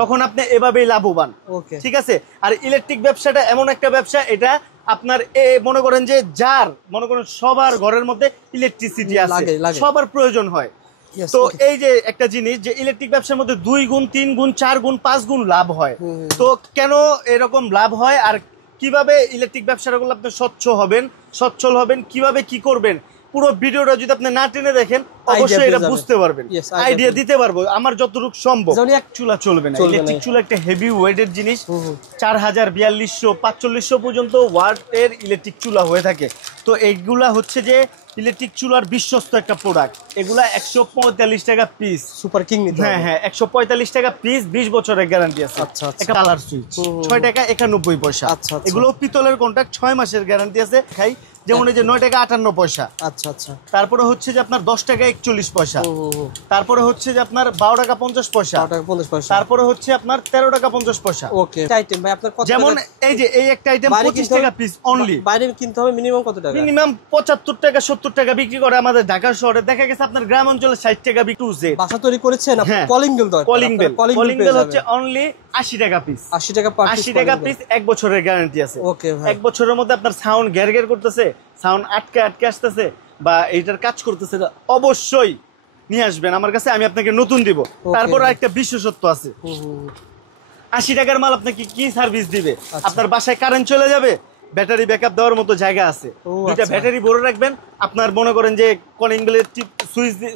তখন আপনি এভাবেই লাভবান। ঠিক আছে। আর ইলেকট্রিক ব্যবসাটা এমন একটা ব্যবসা, এটা আপনার মনে করেন যে মনে করেন সবার ঘরের মধ্যে ইলেকট্রিসিটি আছে, সবার প্রয়োজন হয়। তো এই যে একটা জিনিস যে ইলেকট্রিক ব্যবসার মধ্যে 2 গুণ 3 গুণ 4 গুণ 5 গুণ লাভ হয়। তো কেন এরকম লাভ হয় আর কিভাবে ইলেকট্রিক ব্যবসাটা করলে আপনি সচ্ছল হবেন, কিভাবে কি করবেন, পুরো ভিডিওটা যদি আপনি না টেনে দেখেন অবশ্যই এটা বুঝতে পারবেন, আইডিয়া দিতে পারবো আমার যতটুকু সম্ভব। এক চুলা চলবে না, ইলেকট্রিক চুলা একটা হেভি ওয়েটের জিনিস। 4000 4200 4500 পর্যন্ত ওয়াটের ইলেকট্রিক চুলা হয়ে থাকে। তো এইগুলা হচ্ছে যে ইলেকট্রিক চুলার বিশ্বস্ত একটা প্রোডাক্ট। এগুলা 145 টাকা পিস। Super king. হ্যাঁ 145 টাকা পিস, 20 বছরের গ্যারান্টি আছে। একটা কালার সুইচ 6 টাকা 91 পয়সা। এগুলো পিতলের কন্ট্যাক্ট, 6 মাসের গ্যারান্টি আছে। যেমন এই যে 9 টাকা 58 পয়সা। তারপরে হচ্ছে যে আপনার 10 টাকা 41 পয়সা। তারপরে হচ্ছে যে আপনার 12 টাকা 50 পয়সা। তারপরে হচ্ছে আপনার 13 টাকা 50 পয়সা। যেমন এই যে এই একটা আইটেম 25 টাকা পিস অনলি। বাইরে কিনতে হবে মিনিমাম কত টাকা? মিনিমাম 75 টাকা 70 টাকা বিক্রি করে আমাদের ঢাকা শহরে। দেখা গেছে আপনার গ্রাম অঞ্চলে 60 টাকা বিক্রি হচ্ছে। বাসা তৈরি করেছেন আপনি? কলিং বেল দরকার। কলিং বেল হচ্ছে অনলি 80 টাকা পিস। 80 টাকা পিস, 1 বছরের গ্যারান্টি আছে। 1 বছরের মধ্যে আপনার সাউন্ড গ্যার করতেছে, সাউন্ড আটকে আসতেছে বা এইটার কাজ করতেছে, অবশ্যই নিয়ে আসবেন আমার কাছে, আমি আপনাকে নতুন দিব। তারপর একটা বিশেষত্ব আছে, 80 টাকার মাল আপনাকে কি সার্ভিস দিবে? আপনার বাসায় কারেন্ট চলে যাবে, ব্যাটারি ব্যাকআপ দেওয়ার মতো জায়গা আছে, দুইটা ব্যাটারি ভরে রাখবেন। আপনার মনে করেন যে কলিং বেলের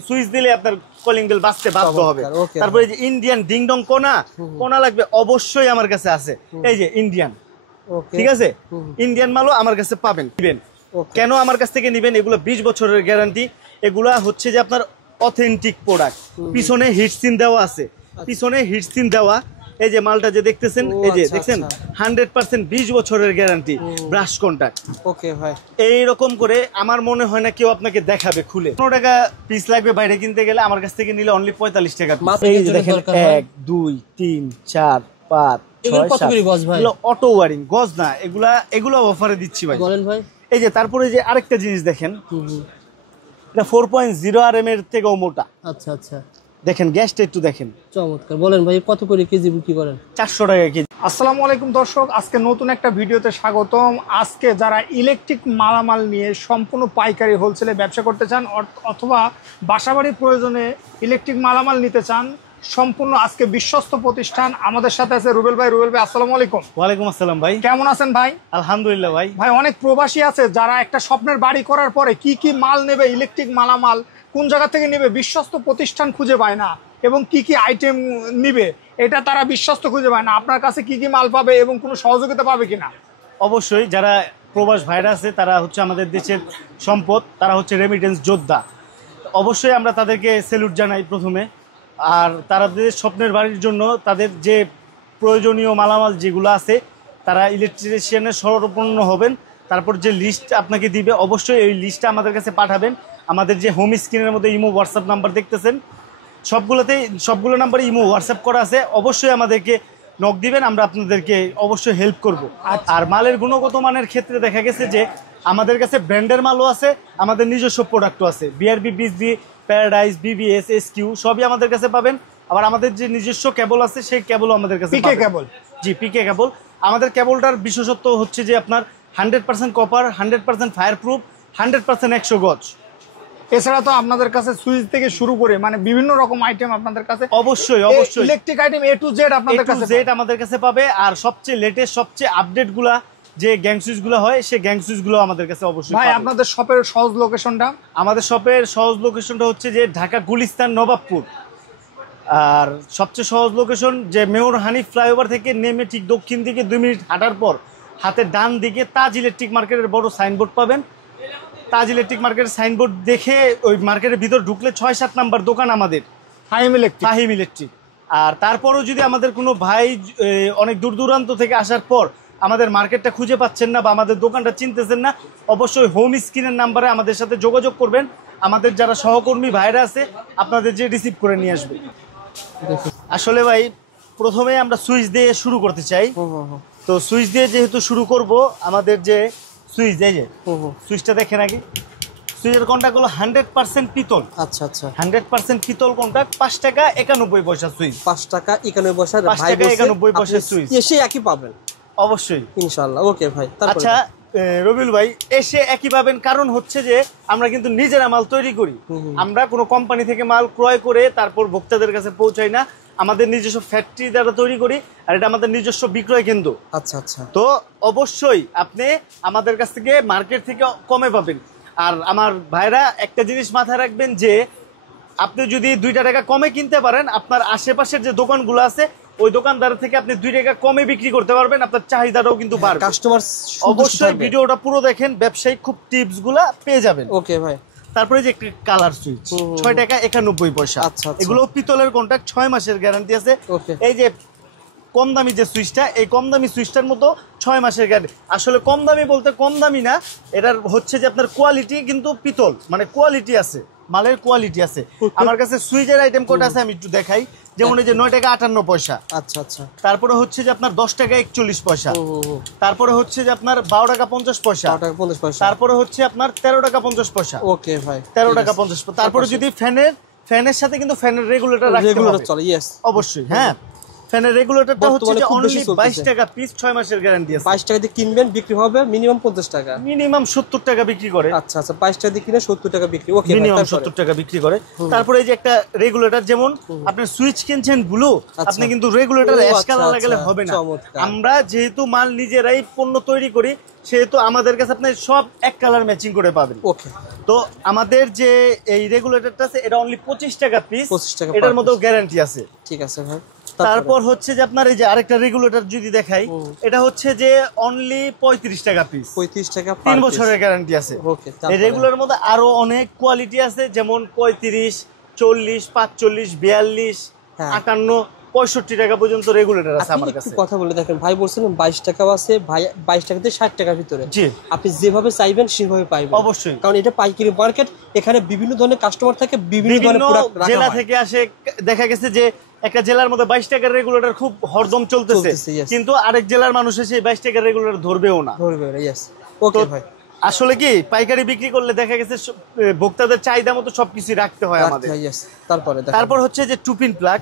সুইচ দিলে আপনার কলিং বেল বাজতে বাধ্য হবে। তারপরে যে ইন্ডিয়ান ডিংডং কোনা লাগবে, অবশ্যই আমার কাছে আছে। এই যে ইন্ডিয়ান, ঠিক আছে, ইন্ডিয়ান মালও আমার কাছে পাবেন। কেন আমার কাছ থেকে নিবেন? এগুলো 20 বছরের গ্যারান্টি। এগুলা হচ্ছে যে আপনার অথেন্টিক প্রোডাক্ট। পিছনে হিটসিন দেওয়া আছে, পিছনে হিটসিন দেওয়া। এই যে মালটা যে দেখতেছেন, এই যে দেখছেন 100% 20 বছরের গ্যারান্টি, ব্রাশ কন্টাক্ট। ওকে ভাই, এইরকম করে আমার মনে হয় না কেউ আপনাকে দেখাবে খুলে। 15 টাকা পিস লাগবে বাইরে কিনতে গেলে, আমার কাছ থেকে নিলে অনলি 45 টাকা। এই যে দেখেন 1 2 3 4 5 6 7 অটো ওয়ারিং, গজ না, এগুলা অফারে দিচ্ছি ভাই। বলেন ভাই। এই যে তারপরে যে আরেকটা জিনিস দেখেন, এটা 4.0 RM এর থেকেও মোটা। আচ্ছা দেখেন, গ্যাসটা একটু দেখেন, চমৎকার। বলেন ভাই, কত করে কেজি বিক্রি করেন? 400 টাকা কেজি। আসসালামু আলাইকুম দর্শক, আজকে নতুন একটা ভিডিওতে স্বাগতম। আজকে যারা ইলেকট্রিক মালামাল নিয়ে সম্পূর্ণ পাইকারি হোলসেলে ব্যবসা করতে চান অথবা বাসাবাড়ির প্রয়োজনে ইলেকট্রিক মালামাল নিতে চান, সম্পূর্ণ আজকে বিশ্বস্ত প্রতিষ্ঠান। আমাদের সাথে আছে রুবেল ভাই। রুবেল ভাই, আসসালামু আলাইকুম। ওয়ালাইকুম আসসালাম ভাই, কেমন আছেন ভাই? আলহামদুলিল্লাহ ভাই। ভাই, অনেক প্রবাসী আছে যারা একটা স্বপ্নের বাড়ি করার পরে কি মাল নেবে, ইলেকট্রিক মালামাল কোন জায়গা থেকে নেবে, বিশ্বস্ত প্রতিষ্ঠান খুঁজে পায় না, এবং কি আইটেম নিবে এটা তারা বিশ্বস্ত খুঁজে পায় না। আপনার কাছে কি মাল পাবে এবং কোনো সহযোগিতা পাবে কিনা? অবশ্যই, যারা প্রবাস ভাইরা আছে তারা হচ্ছে আমাদের দেশের সম্পদ, তারা হচ্ছে রেমিটেন্স যোদ্ধা। অবশ্যই আমরা তাদেরকে স্যালুট জানাই প্রথমে। আর তাদের স্বপ্নের বাড়ির জন্য তাদের যে প্রয়োজনীয় মালামাল যেগুলো আছে, তারা ইলেকট্রিশিয়ানের শরণাপন্ন হবেন। তারপর যে লিস্ট আপনাকে দিবে, অবশ্যই এই লিস্টটা আমাদের কাছে পাঠাবেন। আমাদের যে হোম স্ক্রিনের মধ্যে ইমো হোয়াটসঅ্যাপ নাম্বার দেখতেছেন, সবগুলো নাম্বারে ইমো হোয়াটসঅ্যাপ করা আছে। অবশ্যই আমাদেরকে নক দিবেন, আমরা আপনাদেরকে অবশ্যই হেল্প করব। আর মালের গুণগত মানের ক্ষেত্রে দেখা গেছে যে আমাদের কাছে ব্র্যান্ডের মালও আছে, আমাদের নিজস্ব প্রোডাক্টও আছে। বিআরবি, বিসবি, প্যারাডাইস, বিবিএস, এসকিউ সবই আমাদের কাছে পাবেন। আবার আমাদের যে নিজস্ব কেবল আছে, সেই কেবলও আমাদের কাছে পিকে কেবল। জি, পিকে কেবল। আমাদের কেবলটার বিশেষত্ব হচ্ছে যে আপনার 100% কপার, 100% ফায়ার প্রুফ, 100% 100 গজ। এছাড়া তো আপনাদের কাছে সুইচ থেকে শুরু করে মানে বিভিন্ন রকম আইটেম আপনাদের কাছে অবশ্যই electric item A to Z আপনাদের কাছে আমাদের কাছে পাবে। আর সবচেয়ে লেটেস্ট, সবচেয়ে আপডেট গুলা যে গ্যাং সুইচ গুলো হয়, সেই গ্যাং সুইচ গুলো আমাদের কাছে অবশ্যই ভাই। আপনাদের শপের সহজ লোকেশনটা? আমাদের শপের সহজ লোকেশনটা হচ্ছে যে ঢাকা গুলিস্তান, নবাবপুর। আর সবচেয়ে সহজ লোকেশন যে মেয়র হানিফ ফ্লাইওভার থেকে নেমে ঠিক দক্ষিণ দিকে 2 মিনিট হাঁটার পর হাতের ডান দিকে তাজ ইলেকট্রিক মার্কেটের বড় সাইনবোর্ড পাবেন। তাজ ইলেকট্রিক মার্কেটের সাইনবোর্ড দেখে ওই মার্কেটের ভিতর ঢুকলে 6-7 নাম্বার দোকান আমাদের, ফাহিম ইলেকট্রিক। আর তারপরও যদি আমাদের কোনো ভাই অনেক দূর দূরান্ত থেকে আসার পর আমাদের মার্কেটটা খুঁজে পাচ্ছেন না বা আমাদের দোকানটা চিনতেছেন না, অবশ্যই হোম স্ক্রিনের নাম্বারে আমাদের সাথে যোগাযোগ করবেন। আমাদের যারা সহকর্মী ভাইরা আছে আপনাদের যে রিসিভ করে নিয়ে আসবে। আসলে ভাই, প্রথমে আমরা সুইচ দিয়ে শুরু করতে চাই। তো সুইচ দিয়ে যেহেতু শুরু করব, আমাদের যে সুইচ, এই যে সুইচটা দেখেন আগে, সুইচের কন্টাক্ট হলো 100% পিতল। আচ্ছা আচ্ছা 100% পিতল কন্টাক্ট, 5 টাকা 91 পয়সা সুইচ। 5 টাকা 91 পয়সা। 5 টাকা 91 পয়সা সুইচ। এসে একই পাবেন অবশ্যই ইনশাআল্লাহ। ওকে ভাই, তারপর আচ্ছা রবিউল ভাই, এসে একই পাবেন, কারণ হচ্ছে যে আমরা কিন্তু নিজেরা মাল তৈরি করি। আমরা কোনো কোম্পানি থেকে মাল ক্রয় করে তারপর ভোক্তাদের কাছে পৌঁছাই না, আমাদের নিজস্ব ফ্যাক্টরি দ্বারা তৈরি করি, আর এটা আমাদের নিজস্ব বিক্রয় কেন্দ্র। আচ্ছা আচ্ছা, তো অবশ্যই আপনি আমাদের কাছ থেকে মার্কেট থেকে কমে পাবেন। আর আমার ভাইরা একটা জিনিস মাথায় রাখবেন যে আপনি যদি 2 টাকা কমে কিনতে পারেন, আপনার আশেপাশের যে দোকানগুলো আছে ওই দোকানদার থেকে আপনি 2 টাকা কমে বিক্রি করতে পারবেন, আপনার চাহিদাটাও কিন্তু বাড়বে। কাস্টমার অবশ্যই ভিডিওটা পুরো দেখেন, ব্যবসায়িক খুব টিপস গুলা পেয়ে যাবেন। ওকে ভাই, তারপরে যে কালার সুইচ 6 টাকা 91 পয়সা। আচ্ছা, এগুলো পিতলের কন্টাক্ট, 6 মাসের গ্যারান্টি আছে। এই যে কম দামি যে সুইচটা, এই কম দামি সুইচটার মতো 6 মাসের গ্যারান্টি। আসলে কম দামি বলতে কম দামি না, এটার হচ্ছে যে আপনার কোয়ালিটি কিন্তু পিতল, মানে কোয়ালিটি আছে, মালের কোয়ালিটি আছে। আমার কাছে সুইচের আইটেম কোড আছে, আমি একটু দেখাই। যেমন এই যে 9 টাকা 58 পয়সা। আচ্ছা আচ্ছা, তারপরে হচ্ছে যে আপনার 10 টাকা 41 পয়সা। তারপরে হচ্ছে যে আপনার 12 টাকা 50 পয়সা। তারপরে হচ্ছে আপনার 13 টাকা 50 পয়সা। ওকে ভাই, 13 টাকা 50 পয়সা। তারপরে যদি ফ্যানের সাথে কিন্তু ফ্যানের রেগুলেটর রাখতে হবে, চলে। ইয়েস, অবশ্যই। হ্যাঁ, ফ্যানের রেগুলেটরটা হচ্ছে যে অনলি 22 টাকা পিস, 6 মাসের গ্যারান্টি আছে। 22 টাকা দিয়ে কিনবেন, বিক্রি হবে মিনিমাম 50 টাকা, মিনিমাম 70 টাকা বিক্রি করে। আচ্ছা আচ্ছা, 22 টাকা দিয়ে কিনে 70 টাকা বিক্রি। ওকে, মিনিমাম 70 টাকা বিক্রি করে। তারপরে এই যে একটা রেগুলেটর, যেমন আপনি সুইচ কিনছেন ব্লু, আপনি কিন্তু রেগুলেটর অ্যাশ কালার লাগালে হবে না। আমরা যেহেতু মাল নিজেরাই পণ্য তৈরি করি, সেহেতু আমাদের কাছে আপনি সব এক কালার ম্যাচিং করে পাবেন। ওকে, তো আমাদের যে এই রেগুলেটরটা আছে এটা অনলি 25 টাকা পিস, 25 টাকা, এটার মধ্যেও গ্যারান্টি আছে। ঠিক আছে ভাই। তারপর হচ্ছে যে আপনার এই যে আরেকটা রেগুলেটর যদি দেখাই, এটা হচ্ছে যে অনলি 35 টাকা পিস, 35 টাকা, 3 বছরের গ্যারান্টি আছে। ওকে, এই রেগুলারের মধ্যে আরো অনেক কোয়ালিটি আছে, যেমন 35, 40, 45, 42, 58, 65 টাকা পর্যন্ত রেগুলেটর আছে আমার কাছে। কথা বলে দেখেন, ভাই বলছিলেন 22 টাকাও আছে, ভাই 22 টাকা থেকে 60 টাকার ভিতরে। জি, আপনি যেভাবে চাইবেন সেভাবে পাইবেন অবশ্যই, কারণ এটা পাইকারি মার্কেট। এখানে বিভিন্ন ধরনের কাস্টমার থাকে, বিভিন্ন ধরনের প্রোডাক্ট রাখা হয়। জেলা থেকে আসে, দেখা গেছে যে একটা জেলার মধ্যে 22 টাকার রেগুলেটর খুব হরদম চলতেছে, কিন্তু আরেক জেলার মানুষ এসে 22 টাকার রেগুলেটর ধরবেও না। ইয়েস, ওকে ভাই। আসলে কি পাইকারি বিক্রি করলে দেখা গেছে ভোক্তাদের চাহিদা মতো সবকিছু রাখতে হয় আমাদের। তারপর হচ্ছে যে টুপিন প্লাগ,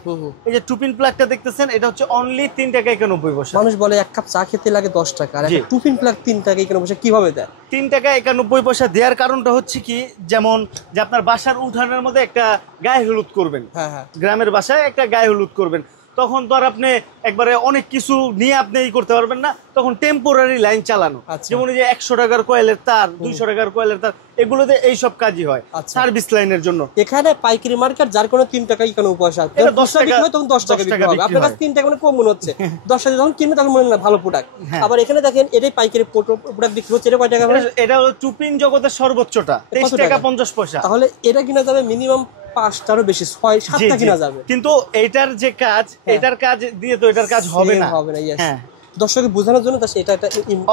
এই যে টুপিন প্লাগটা দেখতেছেন, এটা হচ্ছে অনলি 3 টাকা 91 পয়সা। মানুষ বলে এক কাপ চা খেতে লাগে 10 টাকা, আর একটা টুপিন প্লাগ 3 টাকা 91 পয়সা কিভাবে দেয়? 3 টাকা 91 পয়সা দেওয়ার কারণটা হচ্ছে কি, যেমন যে আপনার বাসার উঠানের মধ্যে একটা গায়ে হলুদ করবেন, গ্রামের বাসায় একটা গায়ে হলুদ করবেন, তখন তো আর আপনি একবারে অনেক কিছু নিয়ে আপনি ই করতে পারবেন না, তখন টেম্পোরারি লাইন চালানো। যেমন এই যে 100 টাকার কয়েলের তার, 200 টাকার কয়েলের তার, এগুলোতে এইসব কাজই হয় সার্ভিস লাইনের জন্য। এখানে পাইকারি মার্কেট যার কোনো 3 টাকা 91 পয়সা, 10 টাকা বিক্রি হয় তখন 10 টাকা বিক্রি হবে। আপনার কাছে 3 টাকা মানে কম মনে হচ্ছে, 10 টাকা যখন কিনবে তখন মনে হয় ভালো প্রোডাক্ট। আবার এখানে দেখেন এটাই পাইকারি প্রোডাক্ট বিক্রি হচ্ছে, এটা কয় টাকা? এটা হলো টুপিন জগতের সর্বোচ্চটা 23 টাকা 50 পয়সা। তাহলে এটা কিনা যাবে মিনিমাম 5টারও বেশি, 6-7টা কিনা যাবে। কিন্তু এইটার যে কাজ, এটার কাজ দিয়ে তো এটার কাজ হবে না। হ্যাঁ, দর্শককে বোঝানোর জন্য এটা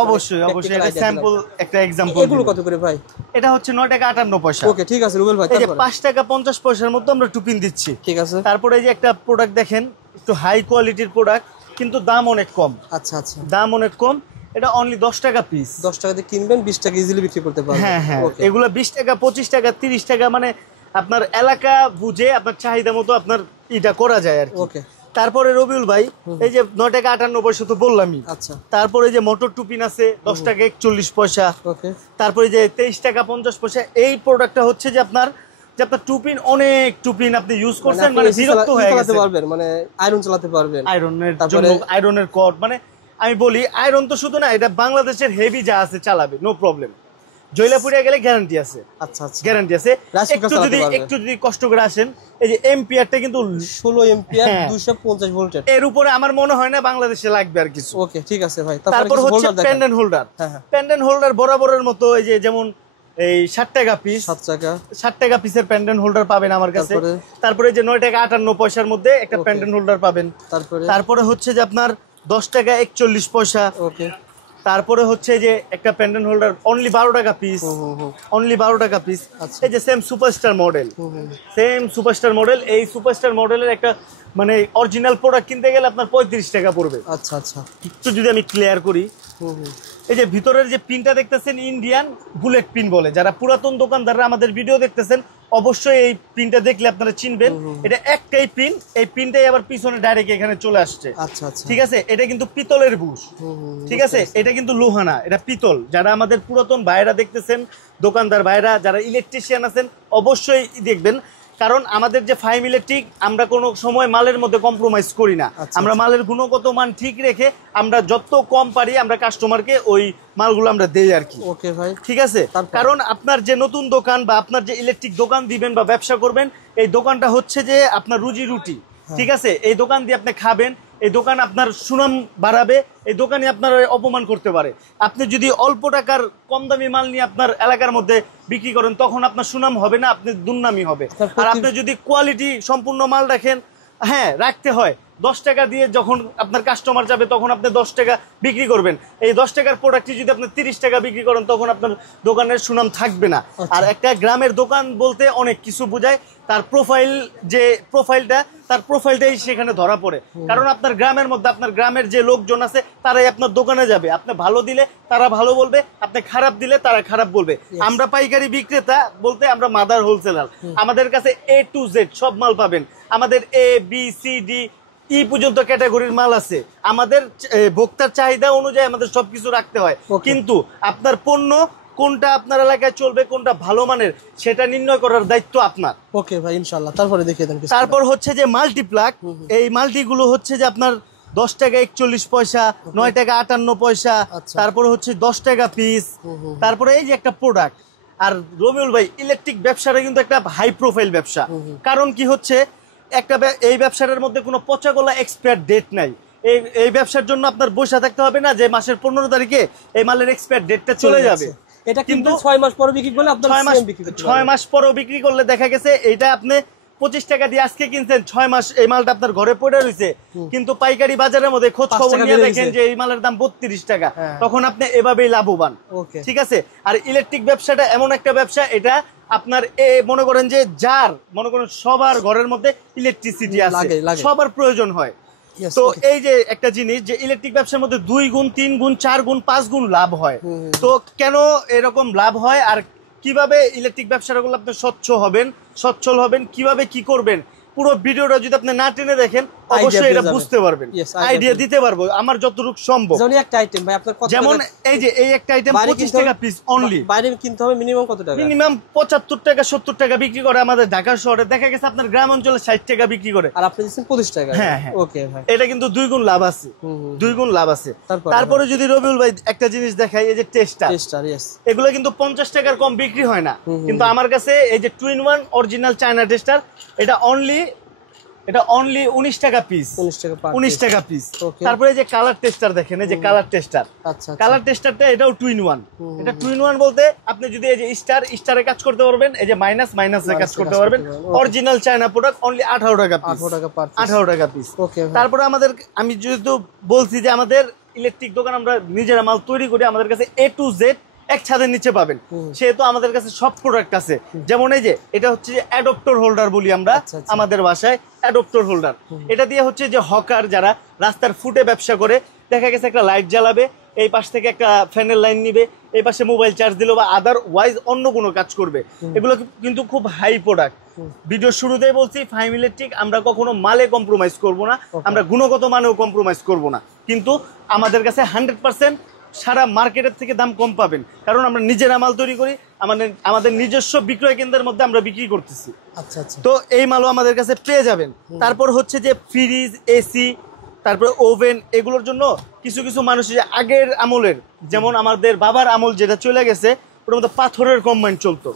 অবশ্যই এটা স্যাম্পল একটা एग्जांपल। এগুলো কত করে ভাই? এটা হচ্ছে 9 টাকা 58 পয়সা। ওকে, ঠিক আছে রুবেল ভাই। এই যে 5 টাকা 50 পয়সার মধ্যে আমরা টুপিন দিচ্ছি, ঠিক আছে। তারপরে এই যে একটা প্রোডাক্ট দেখেন, একটু হাই কোয়ালিটির প্রোডাক্ট, কিন্তু দাম অনেক কম। আচ্ছা আচ্ছা, দাম অনেক কম। এটা অনলি 10 টাকা পিস। 10 টাকা দিয়ে কিনবেন, 20 টাকা ইজিলি বিক্রি করতে পারবেন। হ্যাঁ হ্যাঁ, এগুলো 20 টাকা 25 টাকা 30 টাকা, মানে আপনার এলাকা বুঝে আপনার চাহিদা মতো আপনার এটা করা যায় আর কি। ওকে, তারপরে রবিউল ভাই, এই যে 9 টাকা 58 পয়সা তো বললামই। আচ্ছা, তারপরে যে মোটর টুপিন আছে 10 টাকা 41 পয়সা। ওকে, তারপরে যে 23 টাকা 50 পয়সা। এই প্রোডাক্টটা হচ্ছে যে আপনার টুপিন, অনেক টুপিন আপনি ইউজ করছেন, মানে বিরক্ত হয়ে গেছে, মানে আয়রন চালাতে পারবেন, আয়রনের জন্য আয়রনের কট, মানে আমি বলি আয়রন তো শুধু না, এটা বাংলাদেশের হেভি যা আছে চালাবে, নো প্রবলেম। জয়লাপুরে গেলে গ্যারান্টি আছে। আচ্ছা আচ্ছা, গ্যারান্টি আছে। একটু যদি কষ্ট করে আসেন, এই যে এম্পিয়ারটা কিন্তু 16 এম্পিয়ার 250 ভোল্টের, এর উপরে আমার মনে হয় না বাংলাদেশে লাগবে আর কিছু। ওকে, ঠিক আছে ভাই। তারপর হচ্ছে পেন্ডেন্ট হোল্ডার। পেন্ডেন্ট হোল্ডার বরাবরের মতো, এই যে যেমন এই 60 টাকা পিস, 60 টাকা পিসের পেন্ডেন্ট হোল্ডার পাবেন আমার কাছে। তারপরে যে 9 টাকা 58 পয়সার মধ্যে একটা পেন্ডেন্ট হোল্ডার পাবেন। তারপরে হচ্ছে যে আপনার 10 টাকা 41 পয়সা। ওকে, তারপরে হচ্ছে যে একটা পেন্ডেন্ট হোল্ডার অনলি 12 টাকা পিস, অনলি 12 টাকা পিস। এই যে সেম সুপারস্টার মডেল, এই সুপারস্টার মডেলের একটা মানে অরিজিনাল প্রোডাক্ট কিনতে গেলে আপনার 35 টাকা পড়বে। আচ্ছা আচ্ছা, একটু যদি আমি ক্লিয়ার করি, এই যে ভিতরের যে পিনটা দেখতেছেন ইন্ডিয়ান বুলেট পিন বলে, যারা পুরাতন দোকানদাররা আমাদের ভিডিও দেখতেছেন অবশ্যই এই পিনটা দেখলে আপনারা চিনবেন। এটা একটাই পিন, এই পিনটাই আবার পিছনে ডাইরেক্ট এখানে চলে আসছে। আচ্ছা আচ্ছা, ঠিক আছে, এটা কিন্তু পিতলের বুশ। ঠিক আছে, এটা কিন্তু লোহা না, এটা পিতল। যারা আমাদের পুরাতন ভাইরা দেখতেছেন, দোকানদার ভাইরা যারা ইলেকট্রিশিয়ান আছেন অবশ্যই দেখবেন, কারণ আমাদের যে ফাইম ইলেকট্রিক আমরা কোনো সময় মালের মধ্যে কম্প্রোমাইজ করি না। আমরা মালের গুণগত মান ঠিক রেখে আমরা যত কম পারি আমরা কাস্টমারকে ওই মালগুলো আমরা দেই আর কি। ওকে ভাই, ঠিক আছে, কারণ আপনার যে নতুন দোকান বা আপনার যে ইলেকট্রিক দোকান দিবেন বা ব্যবসা করবেন, এই দোকানটা হচ্ছে যে আপনার রুজি রুটি। ঠিক আছে, এই দোকান দিয়ে আপনি খাবেন, এই দোকান আপনার সুনাম বাড়াবে, এই দোকানে আপনার অপমান করতে পারে। আপনি যদি অল্প টাকার কম দামি মাল নিয়ে আপনার এলাকার মধ্যে বিক্রি করেন তখন আপনার সুনাম হবে না, আপনি দুর্নামি হবে। আর আপনি যদি কোয়ালিটি সম্পূর্ণ মাল রাখেন, হ্যাঁ রাখতে হয়, 10 টাকা দিয়ে যখন আপনার কাস্টমার যাবে তখন আপনি 10 টাকা বিক্রি করবেন। এই 10 টাকার প্রোডাক্টটি যদি আপনি 30 টাকা বিক্রি করেন তখন আপনার দোকানের সুনাম থাকবে না। আর একটা গ্রামের দোকান বলতে অনেক কিছু বোঝায়, তার প্রোফাইল যে প্রোফাইলটা, তার প্রোফাইলটাই সেখানে ধরা পড়ে। কারণ আপনার গ্রামের মধ্যে আপনার গ্রামের যে লোকজন আছে তারাই আপনার দোকানে যাবে। আপনি ভালো দিলে তারা ভালো বলবে, আপনি খারাপ দিলে তারা খারাপ বলবে। আমরা পাইকারি বিক্রেতা বলতে আমরা মাদার হোলসেলার, আমাদের কাছে A to Z সব মাল পাবেন। আমাদের A B C D E পর্যন্ত ক্যাটাগরির মাল আছে। আমাদের ভোক্তার চাহিদা অনুযায়ী আমাদের সবকিছু রাখতে হয়, কিন্তু আপনার পণ্য কোনটা আপনার এলাকায় চলবে, কোনটা ভালো মানের, সেটা নির্ণয় করার দায়িত্ব আপনার। ওকে ভাই, ইনশাআল্লাহ। তারপরে দেখিয়ে দেন। তারপর হচ্ছে যে মাল্টিপ্লাক, এই মাল্টিগুলো হচ্ছে যে আপনার 10 টাকা 41 পয়সা, 9 টাকা 58 পয়সা, তারপর হচ্ছে 10 টাকা পিস। তারপরে এই যে একটা প্রোডাক্ট। আর রবিউল ভাই, ইলেকট্রিক ব্যবসাটা কিন্তু একটা হাই প্রোফাইল ব্যবসা। কারণ কি হচ্ছে, একটা এই ব্যবসাটার মধ্যে কোনো পচাগোলা এক্সপায়ার ডেট নাই। এই ব্যবসার জন্য আপনার বসে থাকতে হবে না যে মাসের 15 তারিখে এই মালের এক্সপায়ার ডেটটা চলে যাবে। এটা কিন্তু 6 মাস পরে বিক্রি করলে আপনার 6 মাস পরেও বিক্রি করলে দেখা গেছে এইটা আপনি 25 টাকা দিয়ে আজকে কিনছেন, 6 মাস এই মালটা আপনার ঘরে পড়ে রয়েছে, কিন্তু পাইকারি বাজারের মধ্যে খোঁজ খবর নিয়ে দেখেন যে এই মালের দাম 32 টাকা, তখন আপনি এভাবেই লাভবান। ঠিক আছে, আর ইলেকট্রিক ব্যবসাটা এমন একটা ব্যবসা, এটা আপনার মনে করেন যে যার মনে করেন সবার ঘরের মধ্যে ইলেকট্রিসিটি আছে, সবার প্রয়োজন হয়। তো এই যে একটা জিনিস যে ইলেকট্রিক ব্যবসার মধ্যে 2 গুণ 3 গুণ 4 গুণ 5 গুণ লাভ হয়। তো কেন এরকম লাভ হয় আর কিভাবে ইলেকট্রিক ব্যবসাটা করলে আপনি সচ্ছল হবেন, কিভাবে কি করবেন, পুরো ভিডিওটা যদি আপনি না টেনে দেখেন অবশ্যই এটা বুঝতে পারবেন, আইডিয়া দিতে পারবো আমার যতটুকু সম্ভব। যেমন একটা আইটেম ভাই আপনার কত, যেমন এই যে এই একটা আইটেম 25 টাকা পিস অনলি, বাইরে কিনতে হবে মিনিমাম কত টাকা? মিনিমাম 75 টাকা 70 টাকা বিক্রি করে আমাদের ঢাকা শহরে, দেখা গেছে আপনার গ্রাম অঞ্চলে 60 টাকা বিক্রি করে, আর আপনি দিচ্ছেন 25 টাকা। হ্যাঁ হ্যাঁ, ওকে ভাই, এটা কিন্তু 2 গুণ লাভ আছে, 2 গুণ লাভ আছে। তারপরে যদি রবিউল ভাই একটা জিনিস দেখাই, এই যে টেস্টার, এগুলো কিন্তু 50 টাকার কম বিক্রি হয় না, কিন্তু আমার কাছে এই যে 2-in-1 অরিজিনাল চায়না টেস্টার, এটা অনলি 19 টাকা পিস, 19 টাকা পিস। তারপরে যে কালার টেস্টার দেখেন, এই যে কালার টেস্টার, কালার টেস্টারটা এটাও 2-in-1। এটা 2-in-1 বলতে আপনি যদি এই যে স্টারে কাজ করতে পারবেন, এই যে মাইনাসে কাজ করতে পারবেন। অরিজিনাল চায়না প্রোডাক্ট অনলি 18 টাকা পিস, 18 টাকা পিস। তারপরে আমাদের, আমি যেহেতু বলছি যে আমাদের ইলেকট্রিক দোকান আমরা নিজেরা মাল তৈরি করি, আমাদের কাছে A to Z এক ছাদের নিচে পাবেন, সেহেতু আমাদের কাছে সব প্রোডাক্ট আছে। যেমন এই যে এটা হচ্ছে যে অ্যাডপ্টর হোল্ডার বলি আমরা আমাদের ভাষায়, অ্যাডপ্টর হোল্ডার। এটা দিয়ে হচ্ছে যে হকার যারা রাস্তার ফুটে ব্যবসা করে, দেখা গেছে একটা লাইট জ্বালাবে, এই পাশ থেকে একটা ফ্যানের লাইন নিবে, এই পাশে মোবাইল চার্জ দিল বা আদারওয়াইজ অন্য কোনো কাজ করবে, এগুলো কিন্তু খুব হাই প্রোডাক্ট। ভিডিও শুরুতেই বলছি, ফাইম ইলেকট্রিক আমরা কখনো মালে কম্প্রোমাইজ করব না, আমরা গুণগত মানেও কম্প্রোমাইজ করব না, কিন্তু আমাদের কাছে 100% সারা মার্কেটের থেকে দাম কম পাবেন, কারণ আমরা নিজেরা মাল তৈরি করি, আমাদের নিজস্ব বিক্রয় কেন্দ্রের মধ্যে আমরা বিক্রি করতেছি। তো এই মালও আমাদের কাছে পেয়ে যাবেন। তারপর হচ্ছে যে ফ্রিজ, এসি, তারপরে ওভেন, এগুলোর জন্য কিছু কিছু মানুষ আগের আমলের, যেমন আমাদের বাবার আমল যেটা চলে গেছে, ওটার মধ্যে পাথরের কম্বাইন চলতো,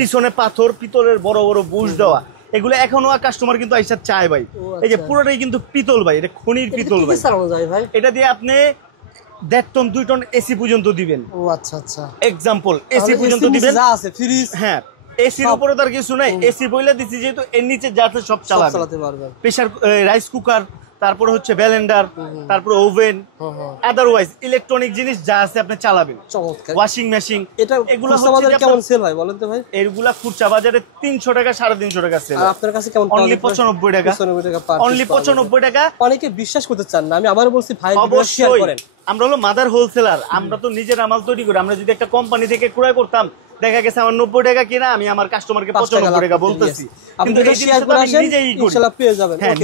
পিছনে পাথর, পিতলের বড় বড় বুশ দেওয়া, এগুলো এখনো কাস্টমার কিন্তু আইসা চায় ভাই। এই যে পুরোটাই কিন্তু পিতল ভাই, এটা খনির পিতল ভাই। এটা দিয়ে আপনি 1.5 টন 2 টন এসি পর্যন্ত দিবেন। এক্সাম্পল এসি পর্যন্ত দিবেন, হ্যাঁ এসির উপরে তার কিছু নাই, এসি বইলা দিচ্ছি যেহেতু এর নিচে যা আছে সব চালাতে পারবেন। প্রেসার, রাইস কুকার, তারপরে হচ্ছে ব্লেন্ডার, তারপরে ওভেন, আদারওয়াইজ ইলেকট্রনিক জিনিস যা আছে আপনি চালাবেন। চমৎকার। ওয়াশিং মেশিন, এটা এগুলো খুচরা বাজারে কেমন সেল হয় বলেন তো ভাই? এগুলা খুচরা বাজারে 300 টাকা 350 টাকা সেল। আর আপনার কাছে কেমন? অনলি 95 টাকা। 95 টাকা পার পিস। অনলি 95 টাকা। অনেকে বিশ্বাস করতে চান না, আমি আবারও বলছি ভাই শেয়ার করেন। আমরা হলো মাদার হোলসেলার, আমরা তো নিজেরা মাল তৈরি করি। আমরা যদি একটা কোম্পানি থেকে ক্রয় করতাম, দেখা গেছে আমার 90 টাকা কিনা, আমি আমার কাস্টমারকে 95 টাকা বলতেছি, কিন্তু এই জিনিসটা আমি নিজেই করি, ইনশাআল্লাহ পেয়ে যাবেন। হ্যাঁ,